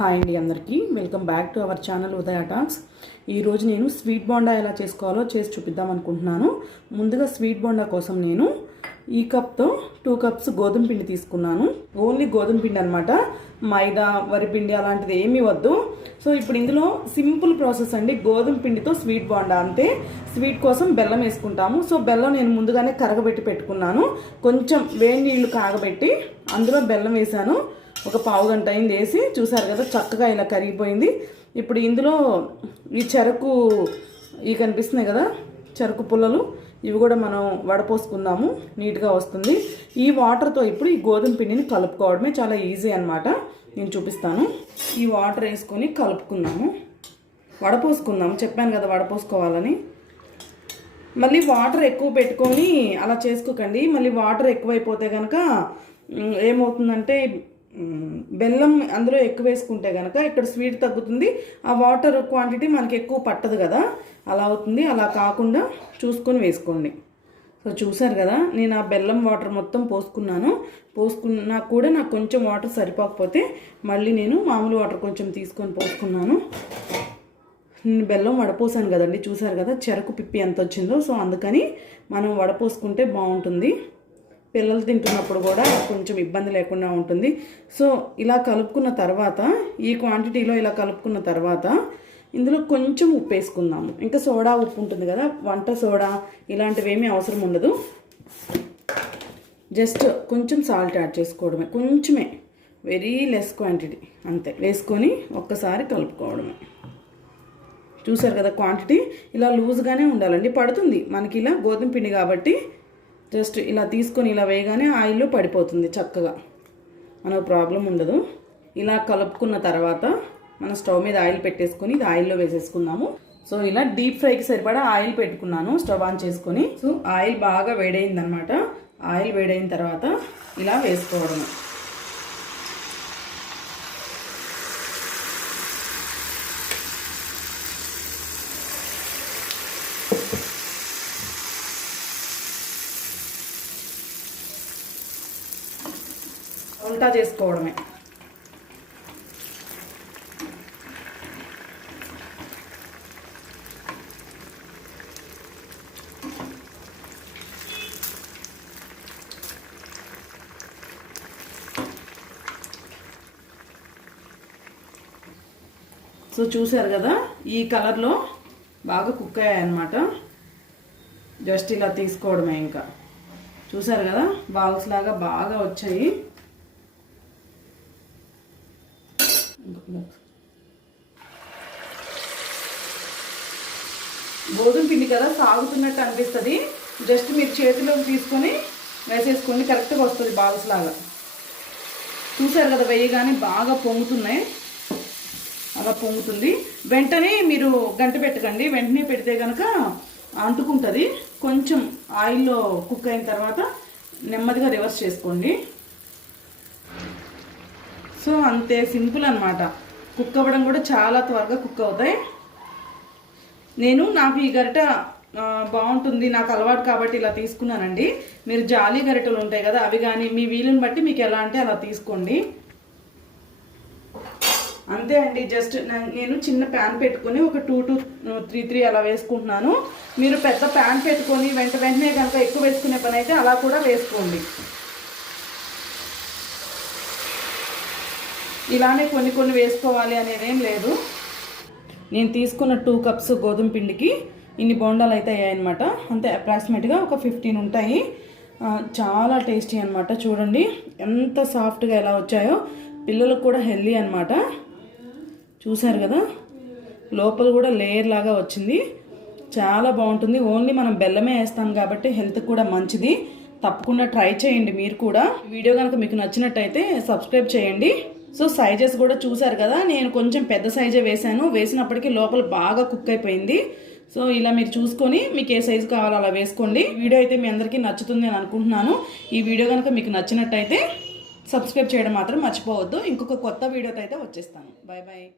Hi అండి అందరికీ welcome back to our channel Udaya talks. ఈరోజు నేను స్వీట్ బోండా ఎలా చేసుకోవాలో చేసి చూపిద్దాం అనుకుంటున్నాను. ముందుగా స్వీట్ బోండా కోసం నేను ఈ కప్తో 2 కప్స్ గోధుమ పిండి తీసుకున్నాను. ఓన్లీ గోధుమ పిండి అనమాట, మైదా వరిపిండి అలాంటిది ఏమీ వద్దు. సో ఇప్పుడు ఇందులో సింపుల్ ప్రాసెస్ అండి, గోధుమ పిండితో స్వీట్ బోండా అంతే. స్వీట్ కోసం బెల్లం వేసుకుంటాము. సో బెల్లం నేను ముందుగానే కరగబెట్టి పెట్టుకున్నాను. కొంచెం వేడి నీళ్లు కాగబెట్టి అందులో బెల్లం వేసాను. ఒక పావు గంట అయింది వేసి, చూసారు కదా చక్కగా ఇలా కరిగిపోయింది. ఇప్పుడు ఇందులో ఈ చెరకు ఇవి కనిపిస్తున్నాయి కదా, చెరకు పుల్లలు, ఇవి కూడా మనం వడపోసుకుందాము, నీట్గా వస్తుంది. ఈ వాటర్తో ఇప్పుడు ఈ గోధుమ పిండిని కలుపుకోవడమే చాలా ఈజీ అనమాట. నేను చూపిస్తాను. ఈ వాటర్ వేసుకొని కలుపుకుందాము, వడపోసుకుందాము. చెప్పాను కదా వడపోసుకోవాలని. మళ్ళీ వాటర్ ఎక్కువ పెట్టుకొని అలా చేసుకోకండి. మళ్ళీ వాటర్ ఎక్కువైపోతే కనుక ఏమవుతుందంటే బెల్లం అందులో ఎక్కువ వేసుకుంటే కనుక ఇక్కడ స్వీట్ తగ్గుతుంది, ఆ వాటర్ క్వాంటిటీ మనకి ఎక్కువ పట్టదు కదా, అలా అవుతుంది. అలా కాకుండా చూసుకొని వేసుకోండి. సో చూసారు కదా, నేను ఆ బెల్లం వాటర్ మొత్తం పోసుకున్నా కూడా నాకు కొంచెం వాటర్ సరిపోకపోతే మళ్ళీ నేను మామూలు వాటర్ కొంచెం తీసుకొని పోసుకున్నాను. నేను బెల్లం వడపోసాను కదండి, చూసారు కదా చెరకు పిప్పి ఎంత వచ్చిందో. సో అందుకని మనం వడపోసుకుంటే బాగుంటుంది, పిల్లలు తింటున్నప్పుడు కూడా కొంచెం ఇబ్బంది లేకుండా ఉంటుంది. సో ఇలా కలుపుకున్న తర్వాత, ఈ క్వాంటిటీలో ఇలా కలుపుకున్న తర్వాత ఇందులో కొంచెం ఉప్పు వేసుకుందాము. ఇంకా సోడా ఉప్పు ఉంటుంది కదా, వంట సోడా ఇలాంటివి ఏమీ అవసరం ఉండదు. జస్ట్ కొంచెం సాల్ట్ యాడ్ చేసుకోవడమే, కొంచెమే, వెరీ లెస్ క్వాంటిటీ అంతే. వేసుకొని ఒక్కసారి కలుపుకోవడమే. చూసారు కదా క్వాంటిటీ ఇలా లూజ్గానే ఉండాలండి, పడుతుంది మనకి ఇలా గోధుమ పిండి కాబట్టి. జస్ట్ ఇలా తీసుకొని ఇలా వేయగానే ఆయిల్లో పడిపోతుంది చక్కగా, మనకు ప్రాబ్లం ఉండదు. ఇలా కలుపుకున్న తర్వాత మనం స్టవ్ మీద ఆయిల్ పెట్టేసుకొని ఇది ఆయిల్లో వేసేసుకుందాము. సో ఇలా డీప్ ఫ్రైకి సరిపడా ఆయిల్ పెట్టుకున్నాను స్టవ్ ఆన్ చేసుకొని. సో ఆయిల్ బాగా వేడైందనమాట. ఆయిల్ వేడైన తర్వాత ఇలా వేసుకోవడము. ఉల్టా చేసుకోవడమే. సో చూసారు కదా ఈ కలర్లో బాగా కుక్ అయ్యాయన్నమాట. జస్ట్ ఇలా తీసుకోవడమే. ఇంకా చూసారు కదా బాల్స్ లాగా బాగా వచ్చాయి. గోధుమ పిండి కదా సాగుతున్నట్టు అనిపిస్తుంది. జస్ట్ మీరు చేతిలోకి తీసుకొని వేసేసుకోండి, కరెక్ట్గా వస్తుంది బాల్స్ లాగా. చూసారు కదా వేయగానే బాగా పొంగుతున్నాయి, అలా పొంగుతుంది. వెంటనే మీరు గంట పెట్టకండి, వెంటనే పెడితే కనుక అంటుకుంటుంది. కొంచెం ఆయిల్లో కుక్ అయిన తర్వాత నెమ్మదిగా రివర్స్ చేసుకోండి. సో అంతే, సింపుల్ అనమాట. కుక్ అవ్వడం కూడా చాలా త్వరగా కుక్ అవుతాయి. నాకు ఈ గరిట బాగుంటుంది, నాకు అలవాటు కాబట్టి ఇలా తీసుకున్నానండి. మీరు జాలీ గరిటలు ఉంటాయి కదా, అవి కానీ మీ వీలుని బట్టి మీకు ఎలా అంటే అలా తీసుకోండి. అంతే అండి. జస్ట్ నేను చిన్న ప్యాన్ పెట్టుకొని ఒక 2 to 3 అలా వేసుకుంటున్నాను. మీరు పెద్ద ప్యాన్ పెట్టుకొని వెంటనే కనుక ఎక్కువ వేసుకునే పని అయితే అలా కూడా వేసుకోండి. ఇలానే కొన్ని వేసుకోవాలి అనేదేం లేదు. నేను తీసుకున్న 2 కప్స్ గోధుమ పిండికి ఇన్ని బోండాలు అయితే అయ్యాయన్నమాట. అంతే, అప్రాక్సిమేట్గా ఒక 15 ఉంటాయి. చాలా టేస్టీ అనమాట. చూడండి ఎంత సాఫ్ట్గా ఎలా వచ్చాయో, పిల్లలకు కూడా హెల్దీ అనమాట. చూసారు కదా లోపల కూడా లేయర్ లాగా వచ్చింది, చాలా బాగుంటుంది. ఓన్లీ మనం బెల్లమే వేస్తాం కాబట్టి హెల్త్ కూడా మంచిది. తప్పకుండా ట్రై చేయండి మీరు కూడా. వీడియో కనుక మీకు నచ్చినట్టయితే సబ్స్క్రైబ్ చేయండి. సో సైజెస్ కూడా చూసారు కదా, నేను కొంచెం పెద్ద సైజే వేసాను. వేసినప్పటికీ లోపల బాగా కుక్ అయిపోయింది. సో ఇలా మీరు చూసుకొని మీకు ఏ సైజు కావాలో అలా వేసుకోండి. వీడియో అయితే మీ అందరికీ నచ్చుతుంది అని అనుకుంటున్నాను. ఈ వీడియో కనుక మీకు నచ్చినట్టయితే సబ్స్క్రైబ్ చేయడం మాత్రం మర్చిపోవద్దు. ఇంకొక కొత్త వీడియోతో అయితే వచ్చేస్తాను. Bye bye.